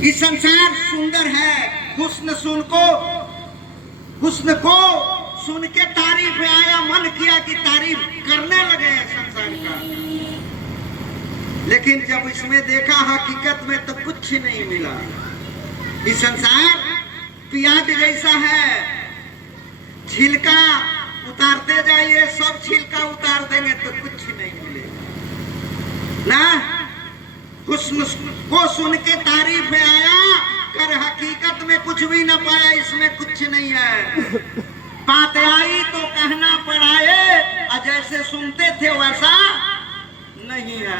ये संसार सुंदर है, हुस्न को सुन के तारीफ में आया, मन किया कि तारीफ करने लगे संसार का। लेकिन जब इसमें देखा हकीकत में तो कुछ नहीं मिला। ये संसार प्याज जैसा है, छिलका उतारते जाइए, सब छिलका उतार देंगे तो कुछ नहीं मिलेगा ना। हुस्न को सुन के तारीफ में आया, कर हकीकत में कुछ भी न पाया, इसमें कुछ नहीं है। बात आई तो कहना पड़ाए, जैसे सुनते थे वैसा नहीं है।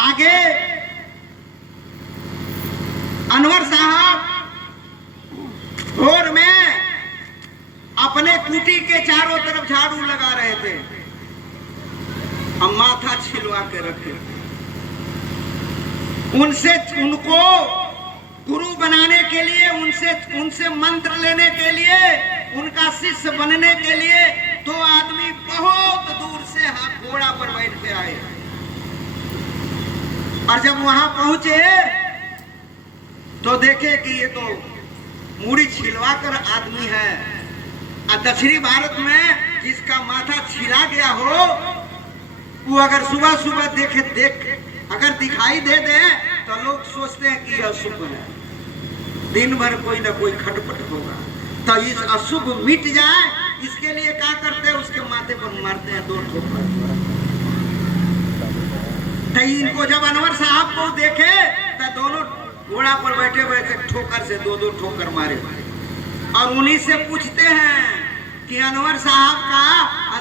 आगे अनवर साहब भोर में अपने कुटी के चारों तरफ झाड़ू लगा रहे थे, हम माथा छिलवा के रखे। उनको गुरु बनाने के लिए, उनसे मंत्र लेने के लिए, उनका शिष्य बनने के लिए दो आदमी बहुत दूर से घोड़ा पर बैठ के आए। और जब वहां पहुंचे तो देखे कि ये तो मूड़ी छिलवा कर आदमी है। और दक्षिणी भारत में जिसका माथा छिला गया हो, वो अगर सुबह सुबह अगर दिखाई दे तो लोग सोचते हैं कि अशुभ है, दिन भर कोई ना कोई खटपट होगा। तो इस अशुभ मिट जाए, इसके लिए क्या करते हैं, उसके माथे पर मारते हैं 2 ठोकर। तो इनको जब अनवर साहब को देखे तो दोनों घोड़ा पर बैठे बैठे ठोकर से 2-2 ठोकर मारे। और उन्हीं से पूछते हैं कि अनवर साहब का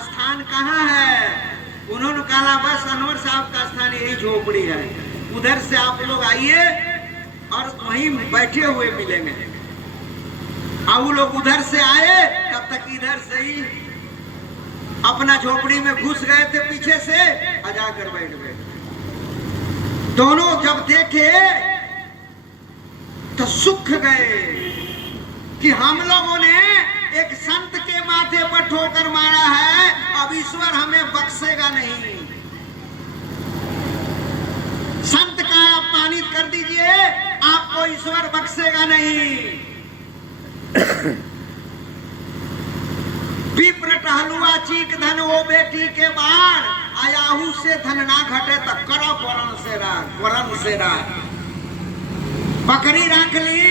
स्थान कहाँ है। उन्होंने कहा बस अनवर साहब का स्थान यही झोपड़ी है, उधर से आप लोग आइए और वहीं बैठे हुए मिलेंगे। अब वो लोग उधर से आए, तब तक इधर से ही अपना झोपड़ी में घुस गए थे पीछे से, जाकर बैठ गए। दोनों जब देखे तो सुख गए कि हम लोगों ने एक संत के माथे पर ठोकर मारा है, अब ईश्वर हमें बख्शेगा नहीं। संत का अपमानित कर दीजिए, आपको ईश्वर बख्शेगा नहीं। विप्र टहलुआ चीक धन वो बेटी के बार, आयाहू से धन ना घटे तो करो वरण से राग। बकरी रख ली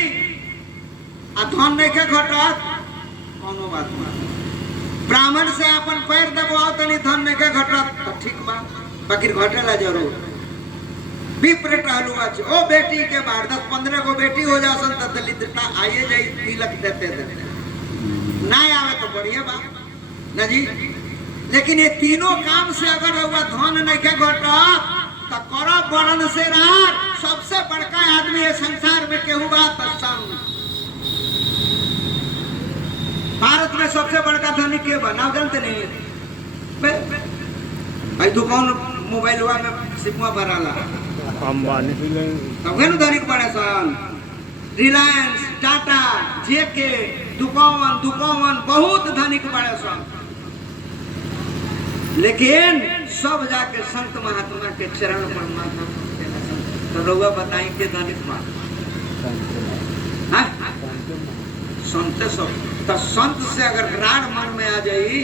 आ धन नहीं के घटत, कोनो बात नहीं। ब्राह्मण से अपन पैर दबाओ तनी धन नहीं के घटत तो ठीक बा, बकरी घटेला जरूर। विप्र टहलुआ ओ बेटी के बार 10-15 को बेटी हो जा सन तो दलितता आइए जाई, तिलक देते ना आवे तो बढ़िया बात ना जी। लेकिन ये तीनों काम से अगर हुआ धन नहीं के घटत तो करो वरण से राग। सबसे बड़का आदमी है संसार में केहू बात संत। भारत में सबसे बड़का धनी के बना जानते नहीं है भाई। दुकान मोबाइल में सिपवा भराला अंबानी तब धनिक बड़े सन। रिलायंस, टाटा, जेके, दुकान बहुत धनिक बड़े सन। लेकिन सब जाके संत महात्मा के चरण पर माथा तो रउआ बताई के धनिक बात संत सब। तो संत से अगर राग मन में आ जाई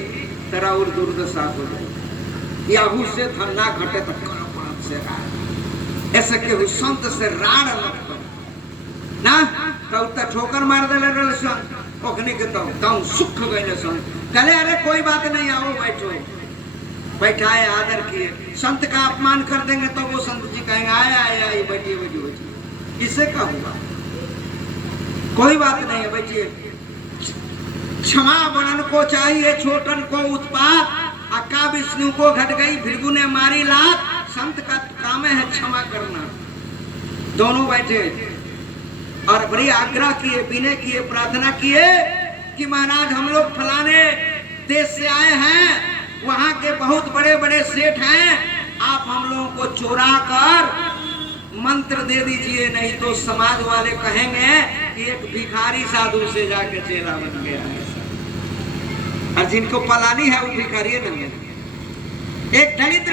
तेरा और दुर्दशा हो जाए। याहू से धन ना घटे तो करो से राग। ऐसे के संत से राग मत करो ना, तो ठोकर मार देले रहे सन ओखनी के तो सुख गए सन। कहले अरे कोई बात नहीं, आओ बैठो। बैठाए, आदर किए। संत का अपमान कर देंगे तो वो संत जी कहेंगे आए बैठिए बैठिए। इससे क्या होगा, कोई बात नहीं है, बैठिए। क्षमा बनन को चाहिए छोटन को उत्पात, अक्का विष्णु को घट गई भृगु ने मारी लात। संत का काम है क्षमा करना। दोनों बैठे और बड़ी आग्रह किए, विनय किए, प्रार्थना किए कि महाराज हम लोग फलाने देश से आए हैं, वहां के बहुत बड़े बड़े सेठ हैं, आप हम लोगों को चुरा कर मंत्र दे दीजिए, नहीं तो समाज वाले कहेंगे कि एक भिखारी साधु से जाके चेला बन गया है। और जिनको पलानी है वो भिखारी नहीं है। एक दलित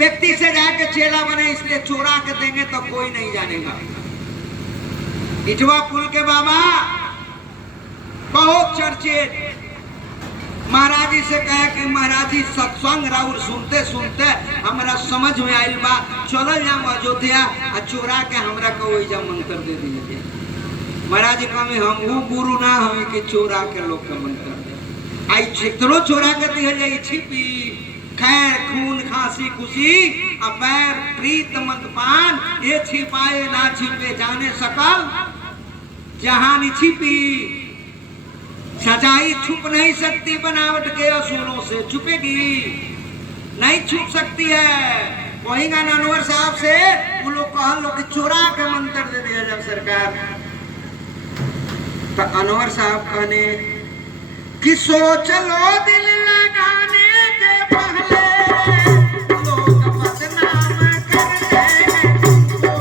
व्यक्ति से जाके चेला बने, इसलिए चोरा के देंगे तो कोई नहीं जानेगा। इटवा पुल के बाबा बहुत चर्चित, महाराज जी से कहे कि महाराज जी सत्संग राउर सुनते सुनते हमरा समझ में आयल बा, चलल जाऊं अयोध्या आ चोरा के हमरा को वही जा मंत्र दे दिए। महाराज जी कहे हम गुरु ना हमें कि चोरा के लोग के मंत्र दे। आई चित्रो चोरा के दिए जाई छिपी, खैर खून खांसी खुशी अपैर प्रीत मदपान, ये छिपाए ना छिपे जाने सकल जहान छिपी। सच्चाई छुप नहीं सकती बनावट के असूलों से, छुपेगी नहीं, छुप सकती है। वही गाना अनवर साहब से वो लोग कह लो कि चोरा के मंत्र दे दिया जब सरकार, तो अनवर साहब कहने कि सोच लो दिल लगाने के पहले लोग बदनाम कर देंगे तुमको।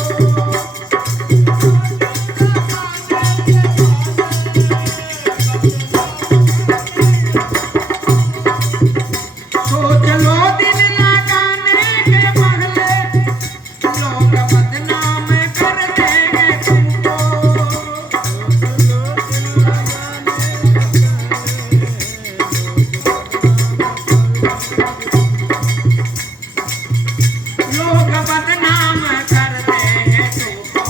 सोच लो दिल लगाने के पहले लोग बदनाम कर देंगे तुमको। लोग बदनाम कर देंगे तुमको,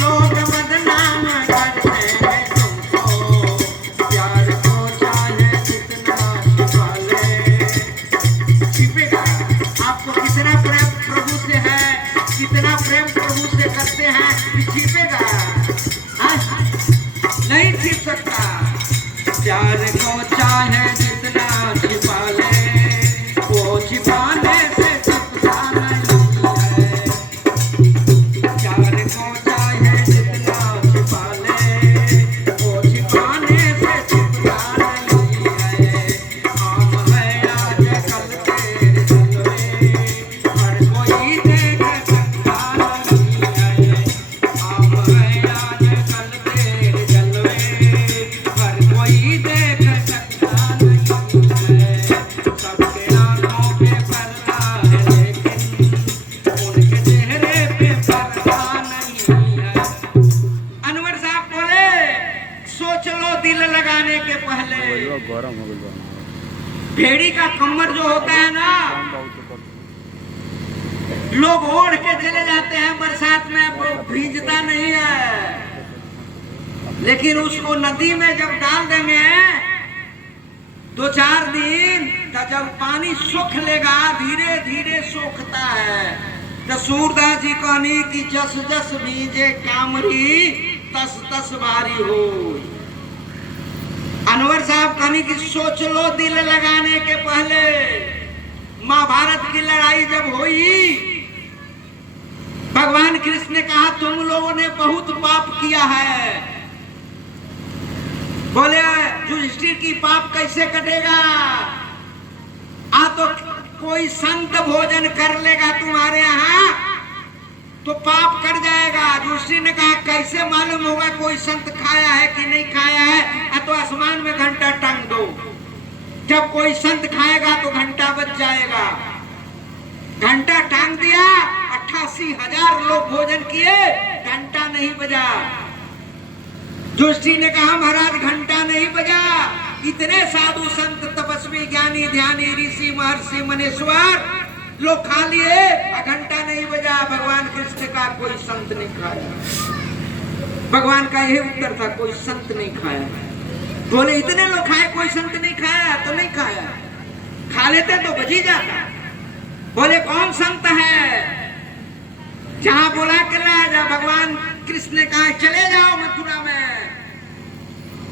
लोग बदनाम कर देंगे तुमको। प्यार को चाहे जितना छिपा ले, छिपेगा। आपको कितना प्रेम प्रभु से है, कितना प्रेम प्रभु से करते हैं कि छिपेगा? नहीं छिप सकता। प्यार को चाहे जितना छिपा ले, वो छिपाने से छिपता नहीं है। प्यार को चाहे जितना छिपा ले, वो छिपाने से छिपता नहीं है। हम है आज कल तेरे जलवे, हर कोई देख सकता नहीं है। हम है आज कल तेरे जलवे, हर कोई देख सकता नहीं है। सबके आंखों पे पर्दा है लेकिन उनके चेहरे पे पर्दा नहीं है। अनवर साहब बोले सोच लो दिल लगाने के पहले। गरम हो गया भेड़ी का कमर जो होता है ना, लोग ओढ़ के चले जाते हैं बरसात में, वो भीजता नहीं है, लेकिन उसको नदी में जब डाल देंगे 2-4 दिन, तो जब पानी सूख लेगा धीरे धीरे सूखता है। तो सूरदास जी कहनी कि जस जस भीजे कामरी तस तस भारी हो। अनवर साहब कहनी कि सोच लो दिल लगाने के पहले। महाभारत की लड़ाई जब हुई, भगवान कृष्ण ने कहा तुम लोगों ने बहुत पाप किया है। बोले युधिष्ठिर की पाप कैसे कटेगा? तो कोई संत भोजन कर लेगा तुम्हारे यहाँ तो पाप कट जाएगा। युधिष्ठिर ने कहा कैसे मालूम होगा कोई संत खाया है कि नहीं खाया है? तो आसमान में घंटा टांग दो, जब कोई संत खाएगा तो घंटा बज जाएगा। घंटा टांग दिया, 88,000 लोग भोजन किए, घंटा नहीं बजा। युधिष्ठिर ने कहा महाराज घंटा नहीं बजा, इतने साधु संत तपस्वी ज्ञानी ध्यानी ऋषि महर्षि मनेश्वर लोग खा लिए, घंटा नहीं बजा। भगवान कृष्ण का कोई संत नहीं खाया। भगवान का यही उत्तर था, कोई संत नहीं खाया। बोले इतने लोग खाए, कोई संत नहीं खाया? तो नहीं खाया, खा लेते तो बच ही जाता। बोले कौन संत है? जहां बोला के लाया, भगवान कृष्ण ने कहा चले जाओ मथुरा में,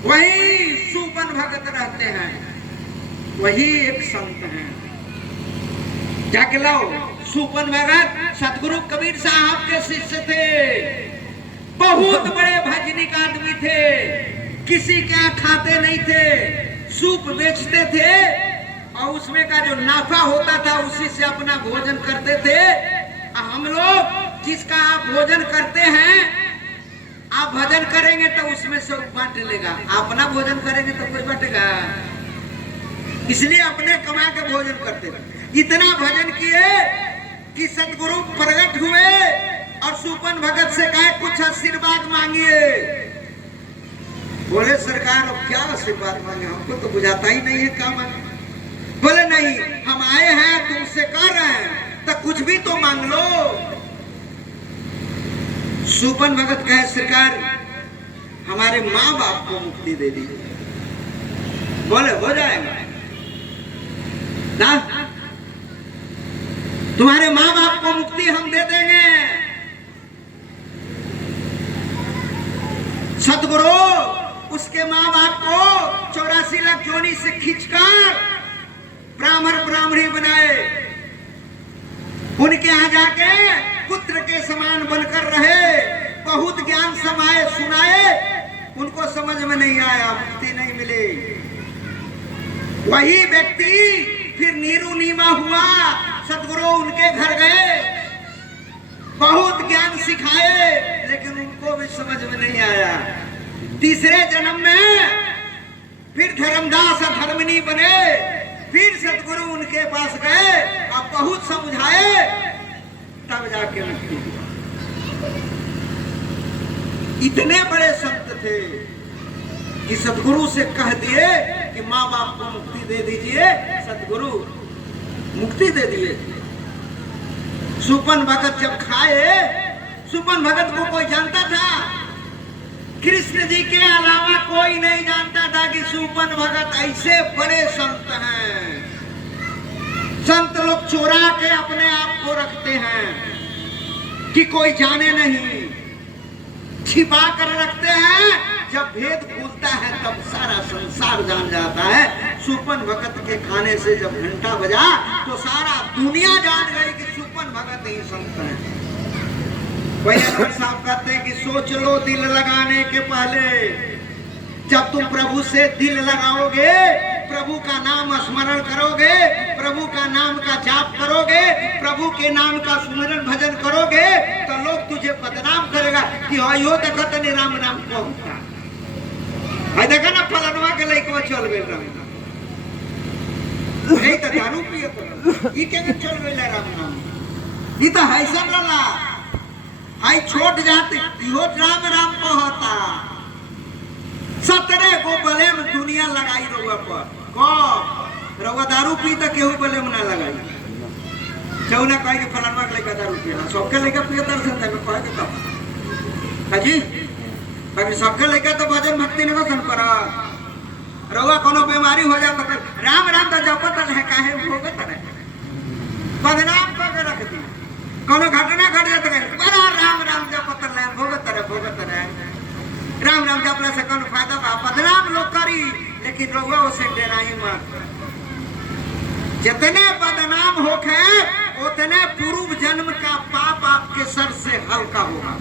वही सुपन भगत रहते हैं, वही एक संत हैं, जाके लाओ। सुपन भगत सतगुरु कबीर साहब के शिष्य थे, बहुत बड़े भजनिक आदमी थे, किसी क्या खाते नहीं थे, सूप बेचते थे और उसमें का जो नाफा होता था उसी से अपना भोजन करते थे। हम लोग जिसका आप भोजन करते हैं, आप भजन करेंगे तो उसमें से बांट लेगा, अपना भोजन करेंगे तो कोई बांटेगा, इसलिए अपने कमा के भोजन करते थे। इतना भजन किए कि सतगुरु प्रकट हुए और सुपन भगत से कहे कुछ आशीर्वाद मांगिए। बोले सरकार अब क्या आशीर्वाद मांगे, हमको तो बुझाता ही नहीं है क्या मांगे। बोले नहीं, हम आए हैं तुमसे कह रहे हैं तो कुछ भी तो मांग लो। सुपन भगत कहे सरकार हमारे माँ बाप को मुक्ति दे दीजिए। बोले हो जाएगा ना, तुम्हारे माँ बाप को मुक्ति हम दे देंगे। सतगुरु उसके माँ बाप को 84 लाख जोनी से खींचकर ब्राह्मण ब्राह्मणी बनाए, उनके यहाँ जाके पुत्र के समान बनकर रहे, बहुत ज्ञान समाए सुनाए, उनको समझ में नहीं आया, मुक्ति नहीं मिली। वही व्यक्ति फिर नीरू नीमा हुआ, सतगुरु उनके घर गए, बहुत ज्ञान सिखाए, लेकिन उनको भी समझ में नहीं आया। तीसरे जन्म में फिर धर्मदास धर्मनी बने, फिर सतगुरु उनके पास गए, अब बहुत समझाए, तब जाके मुक्ति हुआ। इतने बड़े संत थे कि सतगुरु से कह दिए कि माँ बाप को मुक्ति दे दीजिए, सतगुरु मुक्ति दे दिए। सुपन भगत जब खाए, सुपन भगत को कोई जानता था? कृष्ण जी के अलावा कोई नहीं जानता था कि सुपन भगत ऐसे बड़े संत हैं। संत लोग चुरा के अपने आप को रखते हैं कि कोई जाने नहीं, छिपा कर रखते हैं, जब भेद खुलता है तब सारा संसार जान जाता है। सुपन भगत के खाने से जब घंटा बजा तो सारा दुनिया जान गई कि सुपन भगत ही संत है। वही साहब कहते हैं कि सोच लो दिल लगाने के पहले, जब तुम प्रभु से दिल लगाओगे, प्रभु का नाम स्मरण करोगे, प्रभु का नाम का जाप करोगे, प्रभु के नाम का सुमिरन भजन करोगे, तो लोग तुझे बदनाम करेगा कि यो देखो तनी राम नाम कहता है, देखा ना फलनवा के लइकवा चल गए राम नाम, नहीं तो दारू पिए तो ई के चल गए राम नाम, ई तो हैसन रला, हाई छोट जाते इहो राम राम कहता। 17 को बलेम दुनिया लगाई रहुआ पर, कब रहुआ दारू पी तो केहू बलेम ना लगाई। चौना कहे कि फलानवा के लइका दारू पिए, सबके लइका पिए दर्शन में कहे के कब हाजी, बाकी सबके लइका तो भजन भक्ति नहीं करन पर रहुआ कोनो बीमारी हो जाता तो राम राम तो जपत है, काहे भोगत है, बदनाम करके रख दी। कोनो घटना घट जाता है बड़ा राम राम जपत है, भोगत है, राम राम जपला से कोनो फायदा बा, बदनाम लोग करी, लेकिन रहुआ उसे डराई मत। जितने बदनाम होके उतने पूर्व जन्म का पाप आपके सर से हल्का होगा।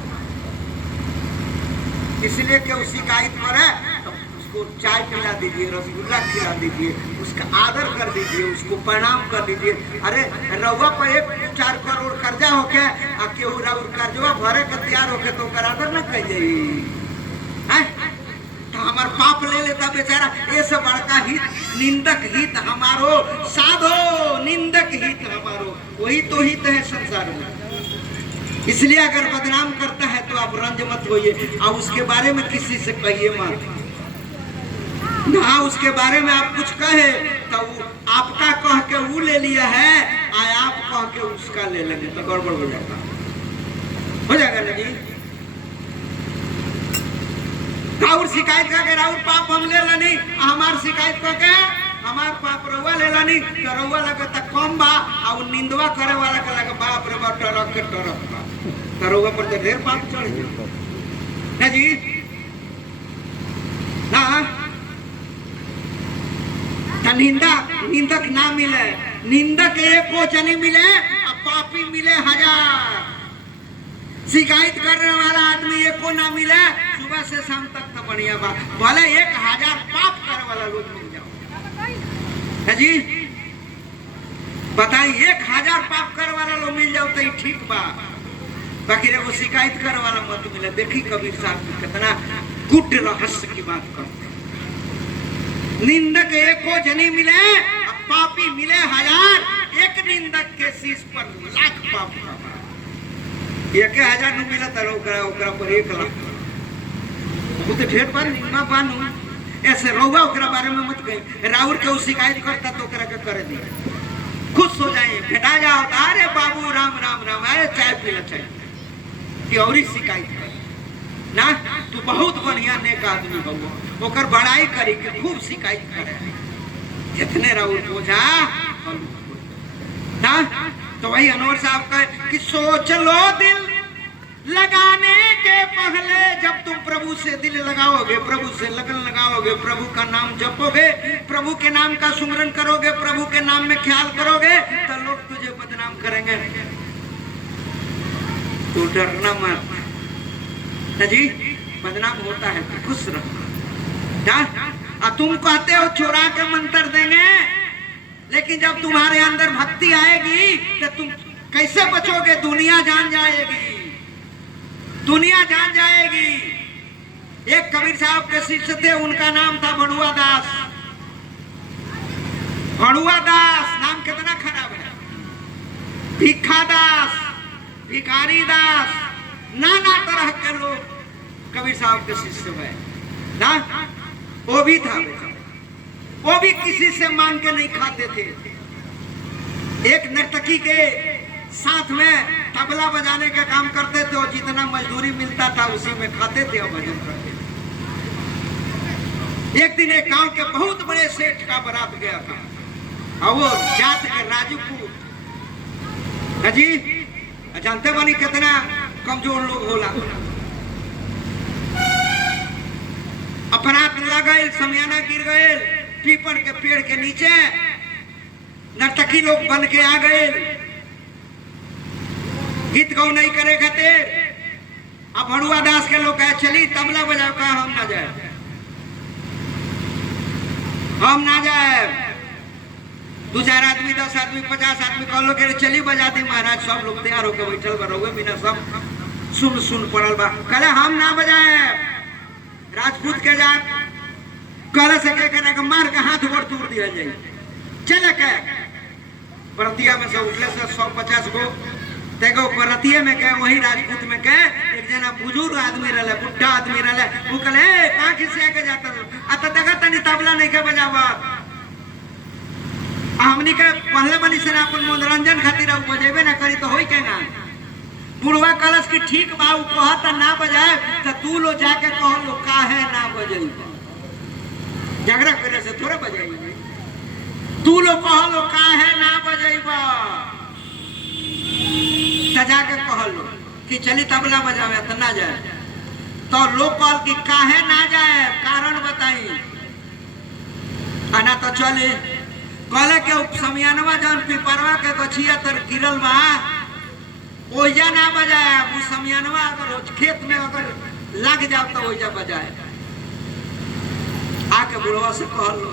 इसलिए कि उस शिकायत पर है तो उसको चाय पिला दीजिए, रसगुल्ला खिला दीजिए, उसका आदर कर दीजिए, उसको प्रणाम कर दीजिए। अरे रउआ पर 1-4 करोड़ कर्जा होके आ केहू राउर कर्जवा भरे के तैयार होके तो ओकर आदर न कर जाई, तो हमार पाप ले लेता बेचारा। ये सब बड़का हित, निंदक हित हमारो, साधो निंदक हित हमारो, वही तो हित है संसार में। इसलिए अगर बदनाम करता है तो आप रंज मत होइए, और उसके बारे में किसी से कहिए मत ना, उसके बारे में आप कुछ कहे तो आपका कह के वो ले लिया है, आप कह के उसका ले लेंगे तो गड़बड़ हो जाएगा ना जी। राउर शिकायत करके राउर पाप हम ले लेनी, हमार शिकायत करके हमार पाप रउआ ले लेनी, तो रउआ लगे तो कम बा, और निंदवा करे वाला के लगे बाप रे बाप टरक के टरक बा, तो रउआ पर तो ढेर पाप चढ़ जाए ना जी ना। तो निंदक ना मिले, निंदक एक वचनी मिले और पापी मिले 1000। शिकायत करने वाला आदमी एको ना मिले, सुबह से शाम तक तो बढ़िया बा, भले 1000 पाप करे वाला लोग मिल जाओ है जी। बताइए 1000 पाप करे वाला लोग मिल जाओ तो ठीक बा, बाकी वो शिकायत करे वाला मत मिले। देखी कबीर साहब कितना गुड रहस्य की बात करते। निंदक एको जनी मिले, पापी मिले 1000, एक निंदक के शीश पर लाख पाप का भार। 1000 नु मिला तर ओकरा पर 1 लाख वो तो ढेर बार निमा बानू ऐसे रहुआ ओकरा बारे में मत कही। राउर के शिकायत करता तो ओकरा के करे दी, खुश हो जाए, भेटा जाओ, अरे बाबू राम राम राम, अरे चाय पीला चाय कि और शिकायत कर ना। तू बहुत बढ़िया नेक आदमी हो, ओकर बड़ाई करी के खूब शिकायत करे, जितने राउर बोझा ना। तो वही अनवर साहब का कि सोच लो दिल लगाने के पहले, जब तुम प्रभु से दिल लगाओगे, प्रभु से लगन लगाओगे, प्रभु का नाम जपोगे, प्रभु के नाम का सुमरन करोगे, प्रभु के नाम में ख्याल करोगे, तो लोग तुझे बदनाम करेंगे। तू डरना मत ना जी, बदनाम होता है तो खुश रहो। तुम कहते हो चुरा के मंत्र देंगे, लेकिन जब तुम्हारे अंदर भक्ति आएगी तो तुम कैसे बचोगे? दुनिया जान जाएगी, दुनिया जान जाएगी। एक कबीर साहब के शिष्य थे, उनका नाम था भड़ुआ दास। भड़ुआ दास नाम कितना खराब है। भिखा दास, भिखारी दास, नाना तरह के लोग कबीर साहब के शिष्य हुए ना। वो भी था, वो भी किसी से मांग के नहीं खाते थे। एक नर्तकी के साथ में तबला बजाने का काम करते थे, और जितना मजदूरी मिलता था उसी में खाते थे और भजन करते थे। एक दिन एक गांव के बहुत बड़े सेठ का बारात गया था, और वो जात के राजपूत जी, जानते बनी कितना कमजोर लोग होला। अपराध लगा, समियाना गिर गए, पीपल के पेड़ के नीचे नर्तकी लोग बन के आ गए, गीत गौ नहीं करे खातिर। अब भड़ुआ दास के लोग कहे चली तबला बजाओ, कहा हम ना जाए, हम ना जाए। 2-4 आदमी, 10 आदमी, 50 आदमी कहलो के चली बजा दी महाराज। सब लोग तैयार होकर बैठल बा, बिना सब सुन पड़ल बा। कहले हम ना बजाए। राजपूत के जात कहले से के मार के हाथ गोड़ तोड़ दिया जाए। चले के बरतिया में से उठले से 150 गो तेगो बरतिये में के, वही राजपूत में के एक जना बुजुर्ग आदमी रहले, बुढ़ा आदमी रहले। वो कहले कहां खिसिया के जाता आ त देखा तनी तबला नहीं के बजावा। हमनी के पहले बनी से अपन मनोरंजन खातिर बजेबे ना करी तो होई के ना। बुढ़वा कलश की ठीक बा, उ कहत ना बजाए त तू लो जाके कह लो काहे ना बजाई। झगड़ा करे से थोड़ा बजाई, तू लो कह लो काहे ना बजाईबा। सजा के कह लो कि चली तबला बजावे तो ना जाए। तो लोग कह कि काहे ना जाए, कारण बताई। आना तो चले कहले के समियानवा जौन पिपरवा के गछिया तर गिरल बा, ओइजा ना बजाए। वो समियानवा अगर खेत में अगर लग जाओ तो ओइजा बजाए। आके बुढ़वा से कह लो,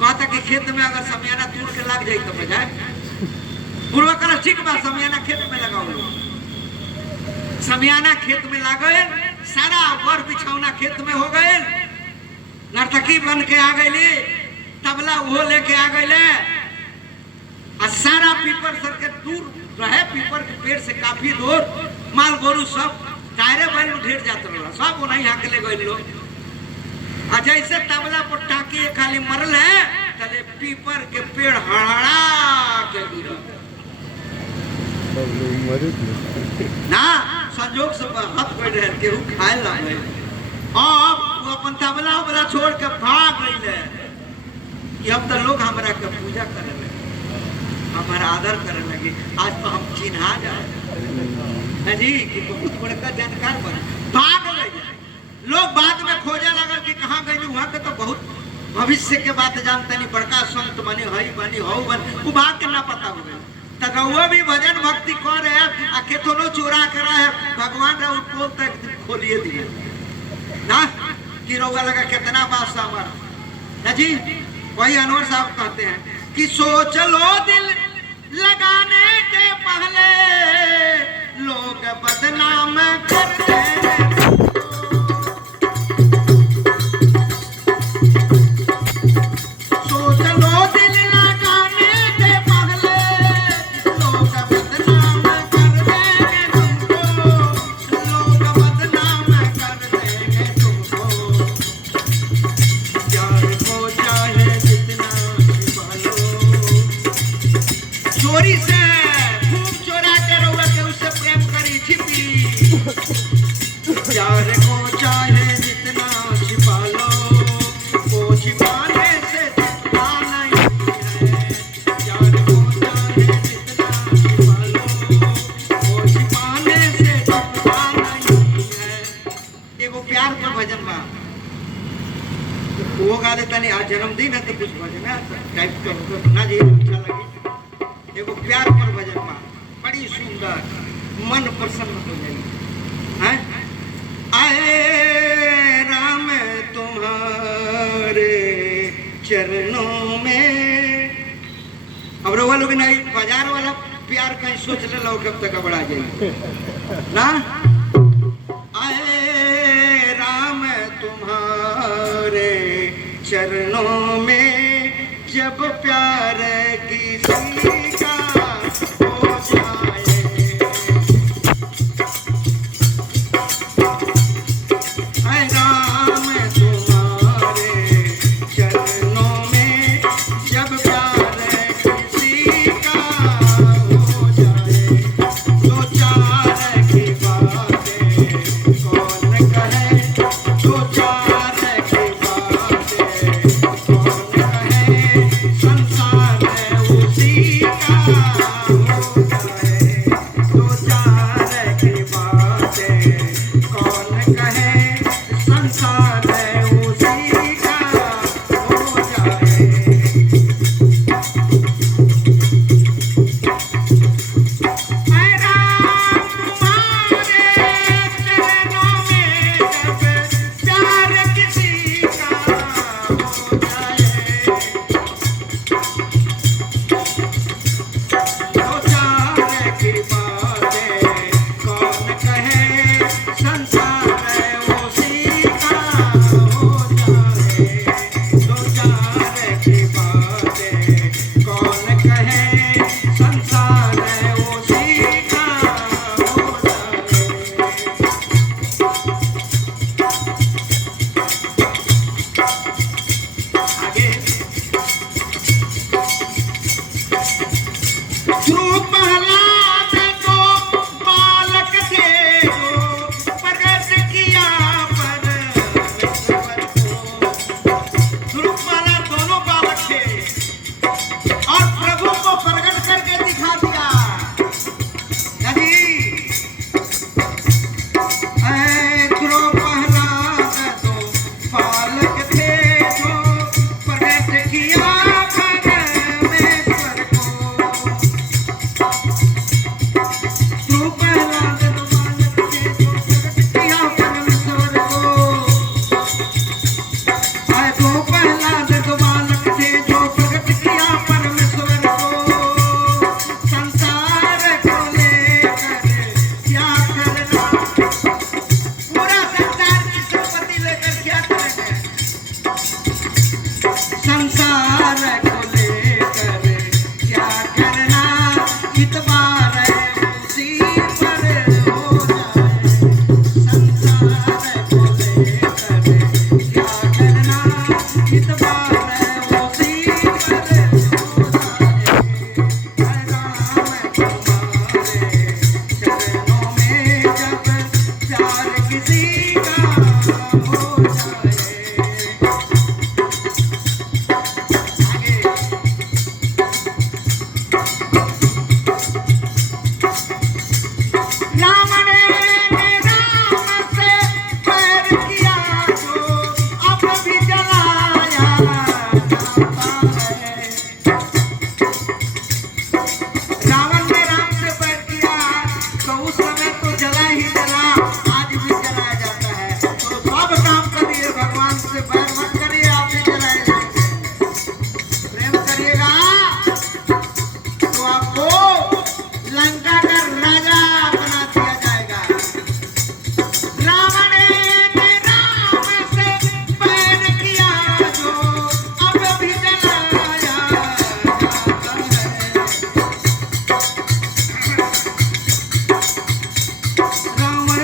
कहता कि खेत में अगर समियाना तोड़ के लग जाए तो बजाए। बुढ़वा कहा ठीक बा, समियाना खेत में लगाओ लो। समियाना खेत में लगे, सारा वर बिछौना खेत में हो गए। नर्तकी बन के आ गए, तबला वो लेके आ गए। सारा पीपर सर के दूर रहे, पीपर के पेड़ से काफी दूर माल गोरू सब दायरे बैल ढेर जाते रहा, सब नहीं हाकले गए लोग। जैसे तबला पर टाकी खाली मरल है, तले पीपर के पेड़ हड़हड़ा के गिरा ना। संजोग से हाथ बैठ रहे केहू खाए लगे। अब वो अपन तबला उबला छोड़ के भाग गए कि अब तो लोग हमारा के पूजा करे लगे, हमारा आदर करे लगे। आज तो हम चिन्हा जाए जी कि बहुत बड़का जानकार बने। भाग गए लोग, बाद में खोजे लगल कि कहाँ गए। वहाँ के तो बहुत भविष्य के बात जानते नहीं, बड़का संत बने, हई बनी, हऊ बनी, वो भाग के ना पता हो गए। तो भी भजन भक्ति कर रहे हैं, केतनो चोरा कर रहे हैं, भगवान राउर पोल तक खोलिए दिए ना कि रउआ लगा कितना बात सामर ना जी। वही अनवर साहब कहते हैं कि सोच लो दिल लगाने के पहले लोग बदनाम करते हैं। सोच लो दिल लगाने के पहले वो गा देता नहीं। आज जन्मदिन है तो कुछ भजन टाइप का होगा ना जी, अच्छा लगे। देखो प्यार पर भजन पा बड़ी सुंदर, मन प्रसन्न हो जाएगी। हैं आए राम तुम्हारे चरणों में। अब रोवा लोग नहीं, बाजार वाला प्यार कहीं सोच ले लो कब तक बढ़ा जाएगी ना। आए राम तुम्हारे चरणों में, जब प्यार किसी का हो जाए। आए राम तुम्हारे चरणों में, जब प्यार किसी का हो जाए, तो चार की बातें कौन कहे, तो चार की बातें कौन कहे, संसार उसी का हो जाए, तो चार की बातें कौन कहे, संसार उसी का हो जाए। ऐ राम तुम्हारे चरणों में, जब प्यार किसी का हो जाए, तो चार की बातें कौन कहे, संसार उसी का हो जाए, तो चार की बातें कौन कहे, संसार उसी का हो जाए। आगे ध्रुव प्रहलाद को बालक थे, जो प्रगट किया परमेश्वर को। ध्रुव प्रहलाद दोनों बालक थे और प्रभु को प्रगट करके दिखा दिया। यदि ध्रुव प्रहलाद दो बालक थे, जो प्रगट किया परमेश्वर को। ध्रुव प्रहलाद दो बालक थे, जो प्रगट किया परमेश्वर को। आए ध्रुव प्रहलाद दो बालक थे, जो प्रगट किया परमेश्वर को। संसार को लेकर क्या करना, पूरा संसार की संपत्ति लेकर क्या करेंगे। संसार को लेकर क्या करना, इतबार उसी पर हो जाए। संसार को लेकर क्या करना, इतबार उसी पर हो जाए। ऐ राम तुम्हारे चरणों में, जब प्यार किसी का हो जाए। आगे राम ने राम से बैर किया, जो अब भी जलाया जाता है। रावण ने राम से बैर किया तो उस समय तो जला ही जला, आज भी जलाया जाता है। तो सब काम करिए, भगवान से बैर मत करिए, आप भी जलाए जाएंगे। प्रेम करिएगा तो आपको लंका का राजा बना दिया जाएगा। रावण ने राम से बैर किया, जो अब भी जलाया जाता है। रावण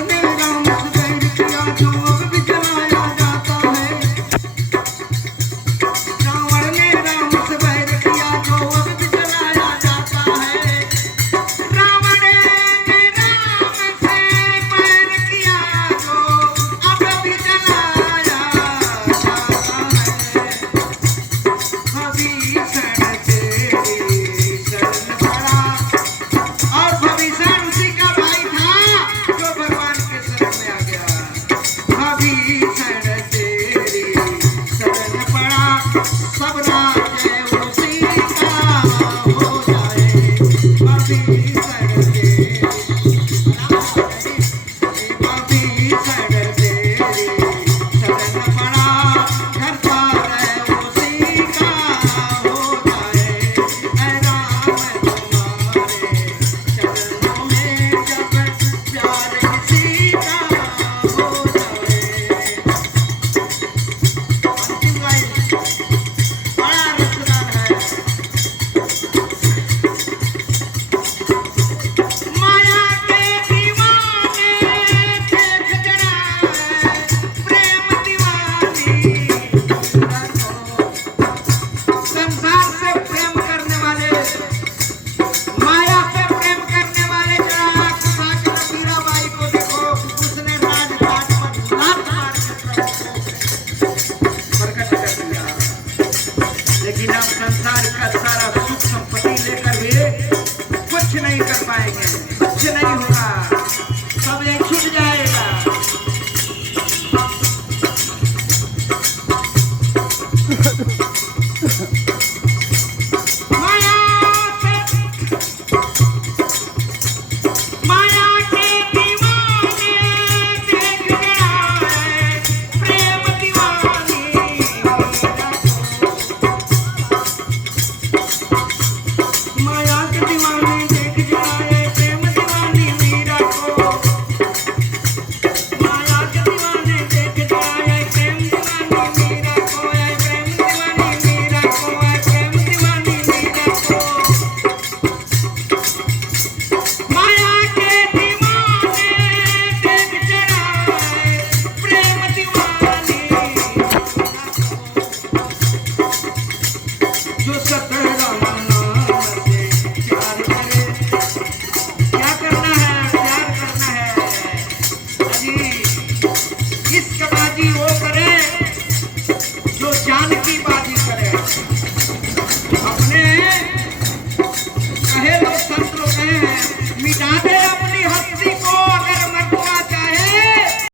छूट जाए